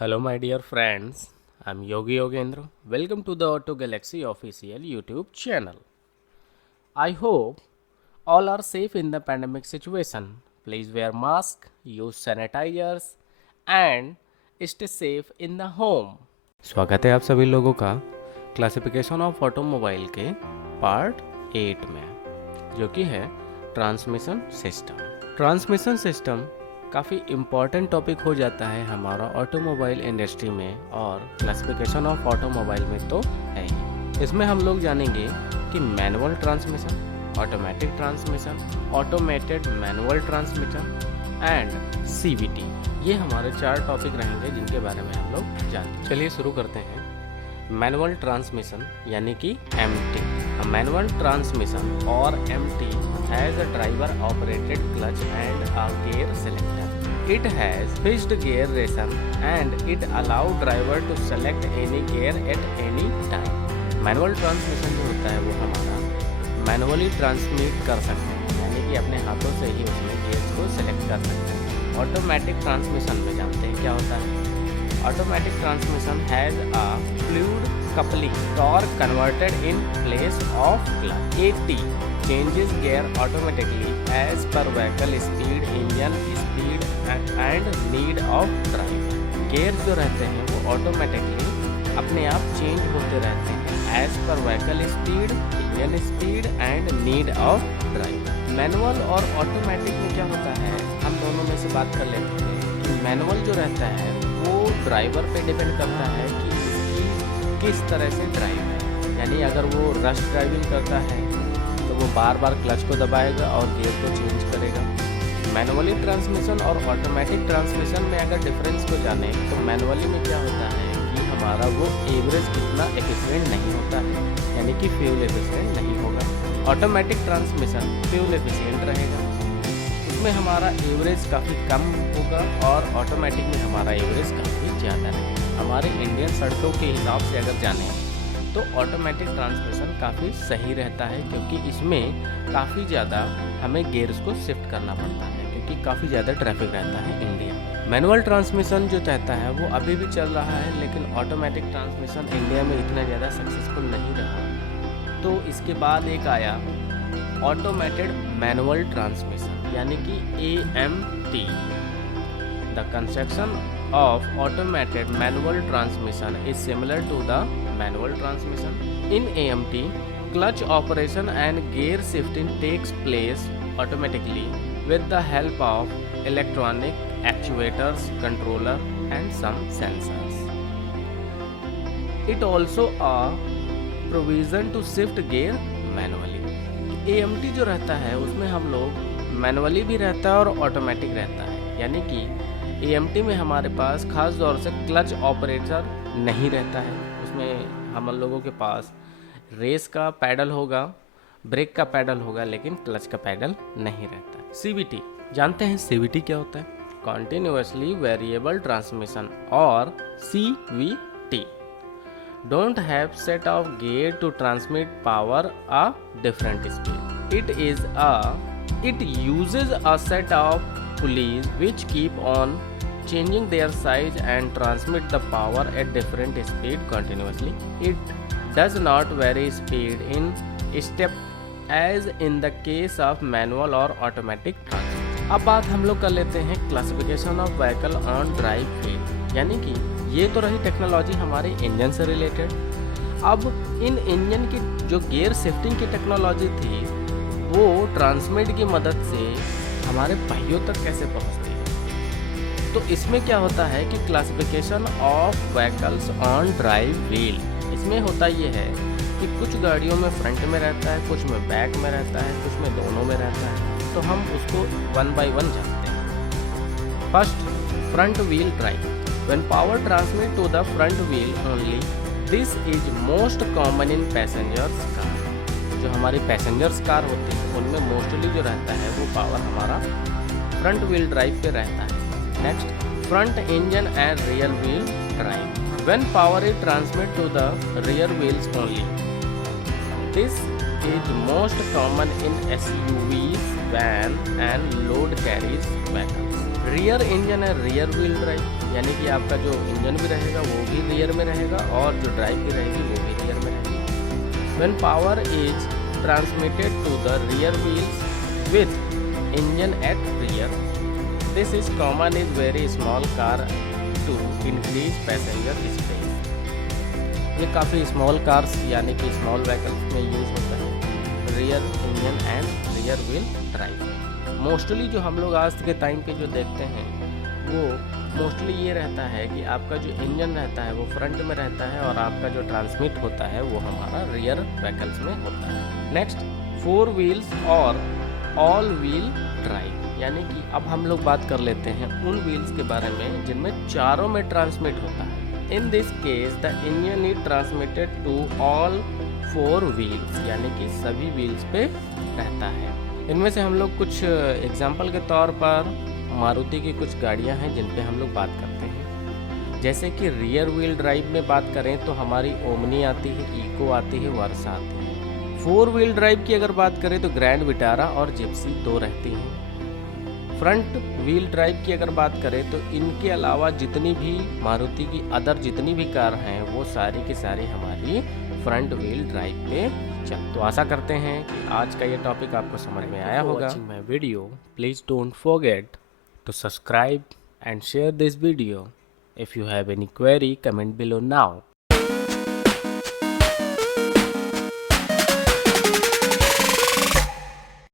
Hello, my dear friends. I'm Yogi Yogendra. Welcome to the Auto Galaxy official YouTube channel. I hope all are safe in the pandemic situation. Please wear mask, use sanitizers, and stay safe in the home. स्वागत है आप सभी लोगों का classification of automobile के part 8 में, जो कि है ट्रांसमिशन सिस्टम। ट्रांसमिशन सिस्टम काफ़ी इम्पॉर्टेंट टॉपिक हो जाता है हमारा ऑटोमोबाइल इंडस्ट्री में, और क्लासिफिकेशन ऑफ ऑटोमोबाइल में तो है ही। इसमें हम लोग जानेंगे कि manual transmission, automatic transmission, automated manual transmission and CVT. ये हमारे 4 टॉपिक रहेंगे जिनके बारे में हम लोग जानते हैं। चलिए शुरू करते हैं। मैनुअल ट्रांसमिशन यानी कि एमटी। मैनुअल ट्रांसमिशन और MT has a driver operated clutch and a gear selector. It has fixed gear ratio and it allow driver to select any gear at any time. Manual transmission जो होता है वो हमारा manually transmit कर सकते हैं, यानी कि अपने हाथों से ही उसमें गेयर्स को सेलेक्ट कर सकते हैं। ऑटोमेटिक ट्रांसमिशन में जानते हैं क्या होता है। Automatic transmission has a fluid coupling, torque converted in place of clutch. AT changes gear automatically as per vehicle speed, engine speed and need of driver. Gears जो रहते हैं वो ऑटोमेटिकली अपने आप चेंज होते रहते हैं as per vehicle speed, engine speed and need of driver. Manual और ऑटोमेटिक में क्या होता है, हम दोनों में से बात कर लेते हैं। मैनुअल जो रहता है वो ड्राइवर पे डिपेंड करता है कि किस तरह से ड्राइव है, यानी अगर वो रश ड्राइविंग करता है तो वो बार बार क्लच को दबाएगा और गियर को चेंज करेगा। मैनुअली ट्रांसमिशन और ऑटोमेटिक ट्रांसमिशन में अगर डिफरेंस को जाने तो मैनुअली में क्या होता है कि हमारा वो एवरेज इतना एफिशिएंट नहीं होता है, यानी कि फ्यूल एफिशिएंट नहीं होगा। ऑटोमेटिक ट्रांसमिशन फ्यूल एफिशिएंट रहेगा, उसमें हमारा एवरेज काफ़ी कम होगा और ऑटोमेटिक में हमारा एवरेज काफ़ी ज़्यादा रहेगा। हमारे इंडियन सड़कों के हिसाब से अगर जाने तो ऑटोमेटिक ट्रांसमिशन काफ़ी सही रहता है, क्योंकि इसमें काफ़ी ज़्यादा हमें गियर्स को शिफ्ट करना पड़ता है, क्योंकि काफ़ी ज़्यादा ट्रैफिक रहता है इंडिया। मैनुअल ट्रांसमिशन जो रहता है वो अभी भी चल रहा है, लेकिन ऑटोमेटिक ट्रांसमिशन इंडिया में इतना ज़्यादा सक्सेसफुल नहीं रहा। तो इसके बाद एक आया ऑटोमेटेड मैनुअल ट्रांसमिशन यानी कि AMT। The construction of automated manual transmission is similar to the manual transmission. In AMT, clutch operation and gear shifting takes place automatically with the help of electronic actuators, controller and some sensors. It also a provision to shift gear manually. AMT जो रहता है उसमें हम लोग manually भी रहता है और ऑटोमेटिक रहता है, यानी कि AMT में हमारे पास खास तौर से क्लच ऑपरेटर नहीं रहता है। उसमें हम लोगों के पास रेस का पैडल होगा, ब्रेक का पैडल होगा, लेकिन क्लच का पैडल नहीं रहता है। CVT जानते हैं CVT क्या होता है? कॉन्टिन्यूसली वेरिएबल ट्रांसमिशन और CVT don't have set of gear to transmit power a different speed. It uses a set of pulleys which keep on changing their size and transmit the power at different speed continuously. It does not vary speed in step as in the case of manual or automatic transmission. अब बात हम लोग कर लेते हैं classification of vehicle on drive wheel, यानी कि ये तो रही टेक्नोलॉजी हमारे इंजन से रिलेटेड। अब इन इंजन की जो गियर शिफ्टिंग की टेक्नोलॉजी थी वो ट्रांसमिट की मदद से हमारे पहियों तक कैसे पहुंचती है। तो इसमें क्या होता है कि classification of vehicles on drive wheel, इसमें होता ये है कि कुछ गाड़ियों में फ्रंट में रहता है, कुछ में बैक में रहता है, कुछ में दोनों में रहता है। तो हम उसको 1 by 1 जानते हैं। First, front wheel drive. When power transmit to the front wheel only, this is most common in passengers car. जो हमारी पैसेंजर्स कार होती है उनमें मोस्टली जो रहता है वो पावर हमारा फ्रंट व्हील ड्राइव पे रहता है। Next, front engine and rear wheel drive. When power is transmit to the rear wheels only, this is most common in SUVs, van and load carries vehicles. Rear engine है rear wheel drive, यानी कि आपका जो engine भी रहेगा वो भी rear में रहेगा और जो ड्राइव भी रहेगी वो भी रियर में रहेगी। When power is transmitted to the rear wheels with engine at rear, this is common is very small car to increase passenger space. ये काफ़ी स्मॉल कार्स यानी कि स्मॉल व्हीकल्स में यूज़ होता है rear engine and rear wheel drive. Mostly जो हम लोग आज के टाइम पे जो देखते हैं वो मोस्टली ये रहता है कि आपका जो इंजन रहता है वो फ्रंट में रहता है और आपका जो ट्रांसमिट होता है वो हमारा रियर व्हीकल्स में होता है। नेक्स्ट, फोर व्हील्स और ऑल व्हील ड्राइव, यानी कि अब हम लोग बात कर लेते हैं उन व्हील्स के बारे में जिनमें चारों में ट्रांसमिट होता है। In this case the engine is transmitted to all four wheels, यानी कि सभी व्हील्स पे रहता है। इनमें से हम लोग कुछ एग्जाम्पल के तौर पर मारुति की कुछ गाड़ियां हैं जिन पे हम लोग बात करते हैं। जैसे कि रियर व्हील ड्राइव में बात करें तो हमारी ओमनी आती है, इको आती है, वर्सा आती है। फोर व्हील ड्राइव की अगर बात करें तो ग्रैंड विटारा और जिप्सी दो रहती हैं। फ्रंट व्हील ड्राइव की अगर बात करें तो इनके अलावा जितनी भी मारुति की अदर जितनी भी कार हैं वो सारी की सारी हमारी फ्रंट व्हील ड्राइव पे चल। तो आशा करते हैं कि आज का ये टॉपिक आपको समझ में आया होगा। My video, please don't forget to subscribe and share this video. If you have any query, comment below now.